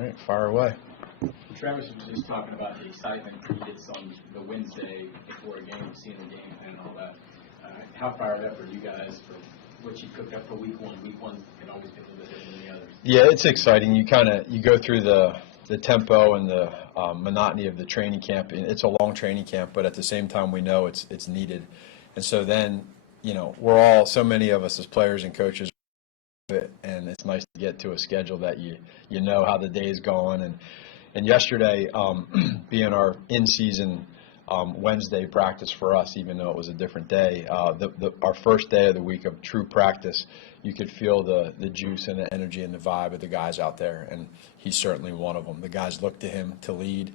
right, fire away. Travis was just talking about the excitement he gets on the Wednesday before a game, seeing the game and all that. How fired up are you guys for what you cooked up for week one? Week one can always be a little bit different than the others. Yeah, it's exciting. You go through the tempo and the monotony of the training camp. It's a long training camp, but at the same time we know it's needed. And so then, so many of us as players and coaches, and it's nice to get to a schedule that you know how the day is going. And yesterday, being our in-season Wednesday practice for us, even though it was a different day, our first day of the week of true practice, you could feel the juice and the energy and the vibe of the guys out there, and he's certainly one of them. The guys look to him to lead,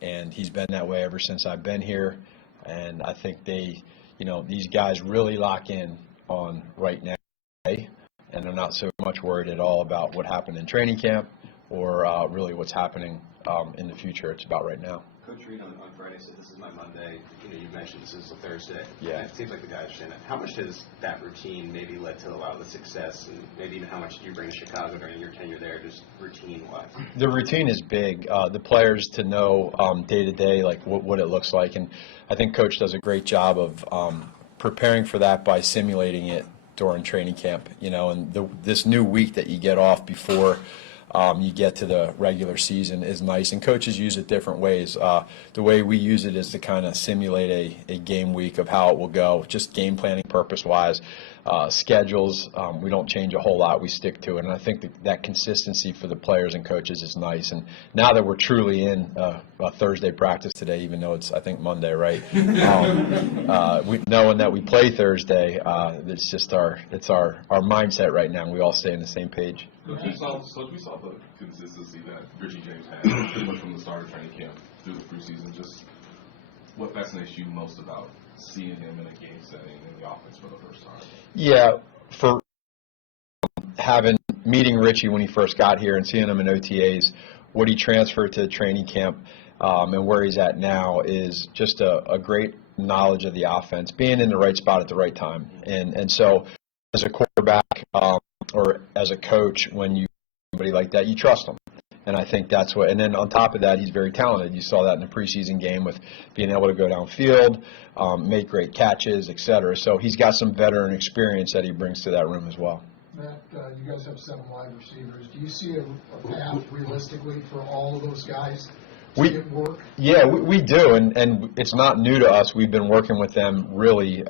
and he's been that way ever since I've been here. And I think these guys really lock in on right now, and they're not so much worried at all about what happened in training camp or really what's happening in the future. It's about right now. Coach Reid on Friday said this is my Monday. You mentioned this is a Thursday. Yeah. And it seems like the guys understand that. How much has that routine maybe led to a lot of the success, and maybe even how much did you bring to Chicago during your tenure there, just routine-wise? The routine is big. The players to know day-to-day, like what it looks like. And I think Coach does a great job of preparing for that by simulating it during training camp. And this new week that you get off before you get to the regular season is nice, and coaches use it different ways. The way we use it is to kind of simulate a game week of how it will go, just game planning purpose-wise. Schedules, we don't change a whole lot. We stick to it, and I think that consistency for the players and coaches is nice. And now that we're truly in a Thursday practice today, even though it's, I think, Monday, right? Knowing that we play Thursday, it's just our mindset right now, and we all stay on the same page. Coach, we saw the consistency that Richie James had pretty much from the start of training camp through the preseason. Just what fascinates you most about seeing him in a game setting in the offense for the first time? Yeah, for meeting Richie when he first got here and seeing him in OTAs, what he transferred to training camp and where he's at now is just a great knowledge of the offense, being in the right spot at the right time. And so as a quarterback or as a coach, when you somebody like that, you trust him. And I think that's what, and then on top of that, he's very talented. You saw that in the preseason game with being able to go downfield, make great catches, et cetera. So he's got some veteran experience that he brings to that room as well. Matt, you guys have 7 wide receivers. Do you see a path realistically for all of those guys to get work? Yeah, we do, and it's not new to us. We've been working with them really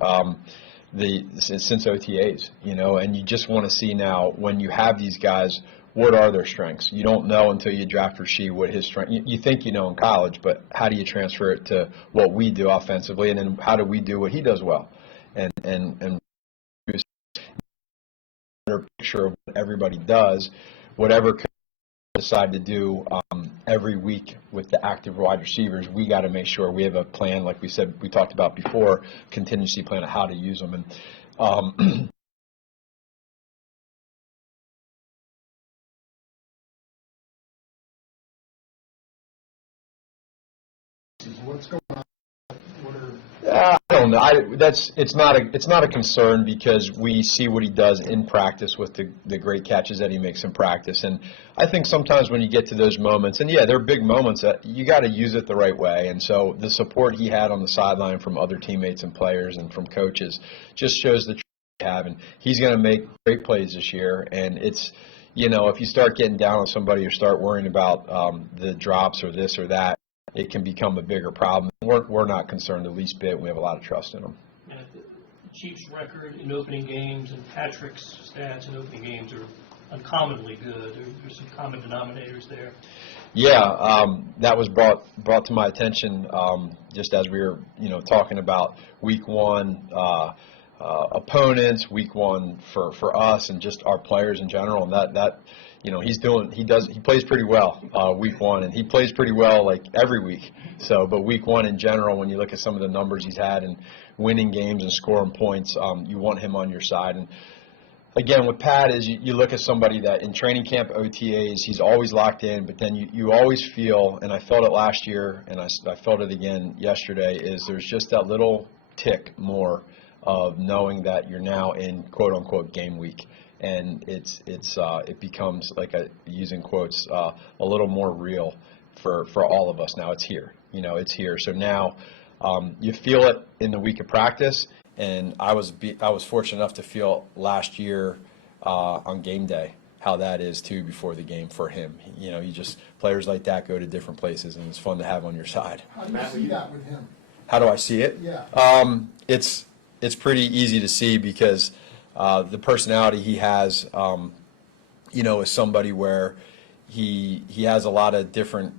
since OTAs, and you just want to see now when you have these guys, what are their strengths? You don't know until you draft Rasheed what his strength. You think you know in college, but how do you transfer it to what we do offensively, and then how do we do what he does well? And better picture of what everybody does, whatever coach decide to do every week with the active wide receivers, we got to make sure we have a plan, like we said, we talked about before, contingency plan of how to use them. And what's going on? I don't know. It's not a concern because we see what he does in practice with the great catches that he makes in practice. And I think sometimes when you get to those moments, and yeah, they're big moments, that you got to use it the right way. And so the support he had on the sideline from other teammates and players and from coaches just shows the trust he have. And he's going to make great plays this year. And it's, if you start getting down on somebody or start worrying about the drops or this or that, it can become a bigger problem. We're not concerned the least bit. We have a lot of trust in them. And the Chiefs' record in opening games and Patrick's stats in opening games are uncommonly good. There's some common denominators there. Yeah, that was brought to my attention just as we were, talking about week one opponents, week one for us, and just our players in general. And that. He plays pretty well week one, and he plays pretty well like every week. So, but week one in general, when you look at some of the numbers he's had and winning games and scoring points, you want him on your side. And again, with Pat is you look at somebody that in training camp OTAs, he's always locked in, but then you always feel, and I felt it last year, and I felt it again yesterday, is there's just that little tick more of knowing that you're now in quote-unquote game week. and it becomes, like, using quotes, a little more real for all of us now. It's here, it's here. So now you feel it in the week of practice, and I was fortunate enough to feel last year on game day how that is too before the game for him. You just, players like that go to different places, and it's fun to have on your side. How do you see that with him? How do I see it? Yeah. It's pretty easy to see because the personality he has, is somebody where he has a lot of different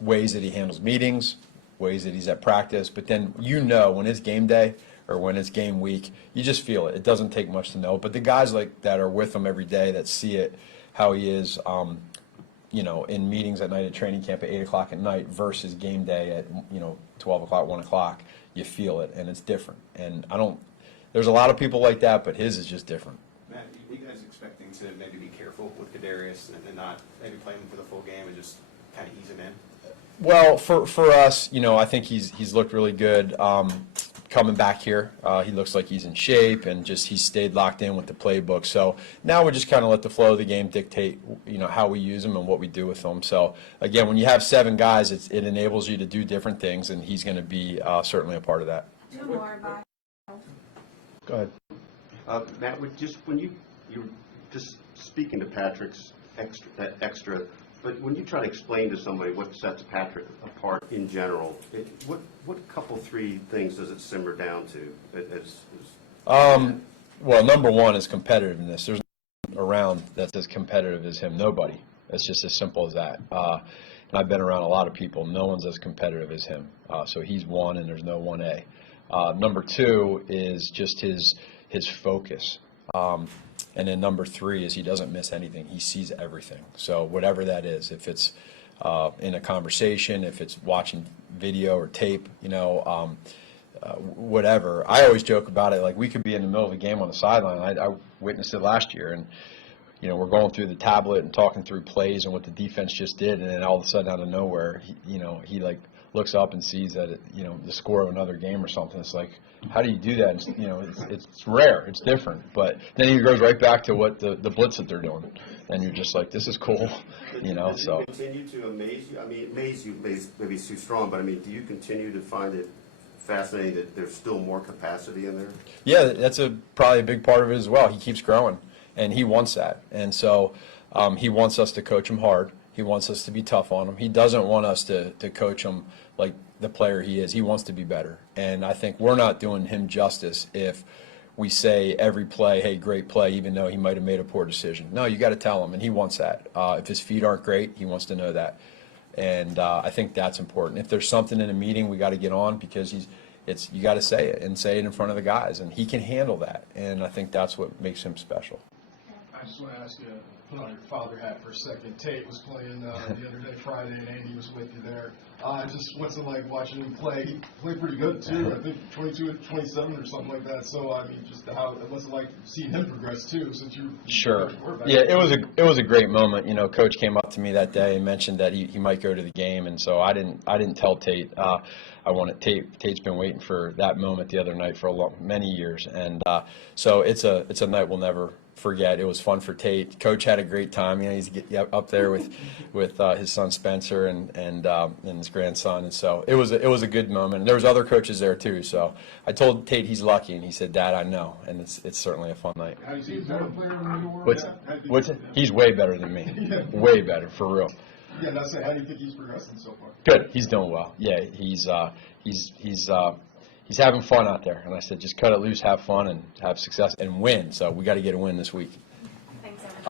ways that he handles meetings, ways that he's at practice, but then when it's game day or when it's game week, you just feel it. It doesn't take much to know. But the guys like that are with him every day that see it, how he is, in meetings at night at training camp at 8 o'clock at night versus game day at 12 o'clock, 1 o'clock, you feel it, and it's different. And there's a lot of people like that, but his is just different. Matt, are you guys expecting to maybe be careful with Kadarius and not maybe play him for the full game and just kind of ease him in? Well, for us, I think he's looked really good coming back here. He looks like he's in shape, and he's stayed locked in with the playbook. So now we just kind of let the flow of the game dictate, how we use him and what we do with them. So again, when you have 7 guys, it enables you to do different things, and he's going to be certainly a part of that. Two more by. Go ahead. Matt, when you were just speaking to Patrick's extra, but when you try to explain to somebody what sets Patrick apart in general, what couple 3 things does it simmer down to? Well, number one is competitiveness. There's no one around that's as competitive as him. Nobody. It's just as simple as that. And I've been around a lot of people. No one's as competitive as him. So he's one, and there's no 1A. Number 2 is just his focus. And then number 3 is he doesn't miss anything. He sees everything. So whatever that is, if it's in a conversation, if it's watching video or tape, whatever. I always joke about it, like we could be in the middle of a game on the sideline. I witnessed it last year, and we're going through the tablet and talking through plays and what the defense just did, and then all of a sudden out of nowhere, he like looks up and sees that the score of another game or something. It's like, how do you do that? It's rare, it's different. But then he goes right back to what the blitz that they're doing, and you're just like, this is cool, Does So it continue to amaze you? I mean, amaze you maybe it's too strong, but I mean, do you continue to find it fascinating that there's still more capacity in there? Yeah, that's probably a big part of it as well. He keeps growing, and he wants that, and so he wants us to coach him hard. He wants us to be tough on him. He doesn't want us to coach him like the player he is. He wants to be better. And I think we're not doing him justice if we say every play, hey, great play, even though he might have made a poor decision. No, you got to tell him, and he wants that. If his feet aren't great, he wants to know that. And I think that's important. If there's something in a meeting, we got to get on because you got to say it and say it in front of the guys, and he can handle that. And I think that's what makes him special. I just want to ask you, put on your father hat for a second. Tate was playing the other day, Friday, and Andy was with you there. Just what's it like watching him play? He played pretty good, too. I think 22 and 27 or something like that. So, I mean, just what's it like seeing him progress, too, since you're Sure. Yeah, it was a great moment. Coach came up to me that day and mentioned that he might go to the game, and so I didn't tell Tate. I wanted Tate's been waiting for that moment the other night for many years, and so it's a night we'll never forget. It was fun for Tate. Coach had a great time. He's up there with his son Spencer and his grandson, and so it was a good moment. And there was other coaches there too. So I told Tate he's lucky, and he said, "Dad, I know," and it's certainly a fun night. How do you see he's a better player than you were? What's it? He's way better than me. Way better, for real. Yeah, that's it. How do you think he's progressing so far? Good. He's doing well. Yeah, he's having fun out there. And I said, just cut it loose, have fun, and have success, and win. So we got to get a win this week.